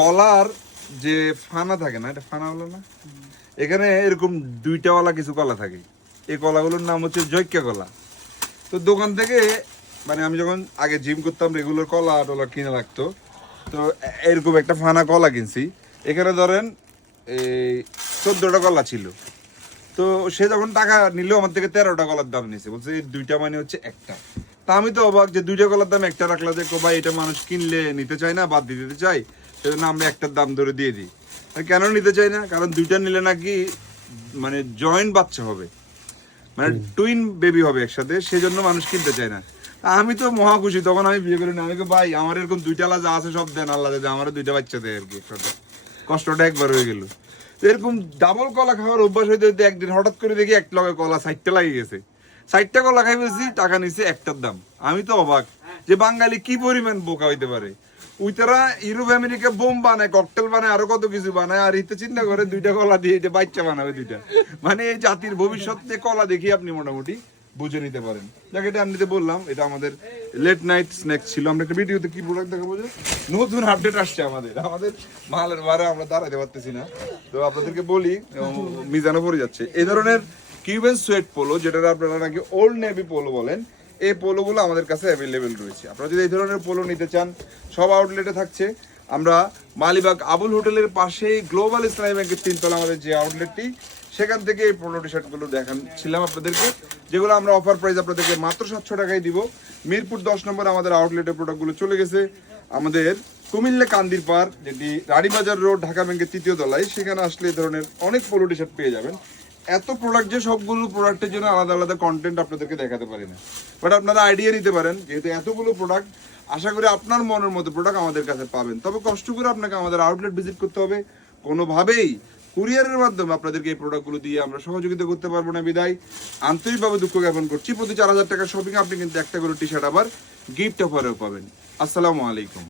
কলার যে ফানা থাকে না, এটা ফানা হলো না? এখানে এরকম দুইটাওয়ালা কিছু কলা থাকে। এই কলাগুলোর নাম হচ্ছে জৈক্য কলা। তো দোকান থেকে মানে আমি যখন আগে জিম করতাম রেগুলার কলা টলা কিনে লাগতো। তো এরকম একটা ফানা কলা কিনছি। এখানে ধরেন, এই চোদ্দোটা কলা ছিল। তো সে যখন টাকা নিল, আমার থেকে তেরোটা কলার দাম নিয়েছে বলছে, এই দুইটা মানে হচ্ছে একটা। তা আমি তো অবাক যে দুইটা কলার দাম একটা রাখলা যে ভাই, এটা মানুষ কিনলে নিতে চায় না, বাদ দিতে চাই সেজন্য আমরা একটার দাম ধরে দিয়ে দিই। কেন নিতে চাই না? কারণ দুইটা নিলে নাকি মানে জয়েন্ট বাচ্চা হবে। মানে টুইন বেবি হবে একসাথে সেই জন্য মানুষ কিনতে চায় না। আমি তো মহা খুশি তখন আমি বিয়ে করি না। আমি ভাই আমার এরকম দুইটা আলা যা আছে সব দেন আল্লাহ দেয় আমার দুইটা বাচ্চা দেয় আর কি একসাথে। কষ্টটা একবার হয়ে গেল। এরকম ডাবল কলা খাওয়ার অভ্যাস হইতে হইতে একদিন হঠাৎ করে দেখি এক লগে কলা সাইডটা লাগিয়ে গেছে। সাইডটা কলা খাই বলছি টাকা নিছে একটার দাম। আমি তো অবাক যে বাঙালি কি পরিমাণ বোকা হইতে পারে? উইতারা ইউরোপ আমেরিকা বোম বানায় ককটেল বানায়, আরও কত কিছু বানায়, আর ইতে চিন্তা করে দুইটা কলা দিয়ে এটা বাচ্চা বানাবে দুইটা। মানে এই জাতির ভবিষ্যতে কলা দেখি আপনি মোটামুটি বুঝে নিতে পারেন। যাকে, এটা এমনিতে বললাম, এটা আমাদের লেট নাইট স্ন্যাক্স ছিল। আমরা একটা ভিডিওতে কি প্রোডাক্ট দেখাবো যে? নতুন আপডেট আসছে আমাদের। আমাদের মালের বারে আমরা দাঁড়াতে পারতেছি না। তো আপনাদেরকে বলি মিজানো পড়ে যাচ্ছে। এই ধরনের কিউবেন সোয়েট পোলো যেটা আপনারা নাকি ওল্ড নেভি পোলো বলেন, এই পোলোগুলো আমাদের কাছে অ্যাভেলেবেল রয়েছে। আপনারা যদি এই ধরনের পোলো নিতে চান সব আউটলেটে থাকছে। আমরা মালিবাগ আবুল হোটেলের পাশেই গ্লোবাল ইসলামী ব্যাংকের তিনতলা আমাদের যে আউটলেটটি সেখান থেকে এই পোলো টি শার্টগুলো দেখাচ্ছিলাম আপনাদেরকে, যেগুলো আমরা অফার প্রাইস আপনাদেরকে মাত্র সাতশো টাকায় দিব। মিরপুর দশ নম্বর আমাদের আউটলেটের প্রোডাক্টগুলো চলে গেছে। আমাদের কুমিল্লা কান্দির পার যেটি রানীবাজার রোড ঢাকা ব্যাংকের তৃতীয় তলায়, সেখানে আসলে এই ধরনের অনেক পোলো টি শার্ট পেয়ে যাবেন। এত প্রোডাক্ট যে সবগুলো প্রোডাক্টের জন্য আলাদা আলাদা কন্টেন্ট আপনাদেরকে দেখাতে পারি না। বাট আপনারা আইডিয়া নিতে পারেন, যেহেতু এতগুলো প্রোডাক্ট আশা করি আপনার মনের মতো প্রোডাক্ট আমাদের কাছে পাবেন। তবে কষ্ট করে আপনাকে আমাদের আউটলেট ভিজিট করতে হবে। কোনোভাবেই কুরিয়ারের মাধ্যমে আপনাদেরকে এই প্রোডাক্টগুলো দিয়ে আমরা সহযোগিতা করতে পারব না, বিদায়। আন্তরিকভাবে দুঃখ জ্ঞাপন করছি। প্রতি চার হাজার টাকার শপিং আপনি কিন্তু একটা করে টি শার্ট আবার গিফট অফারেও পাবেন। আসসালামু আলাইকুম।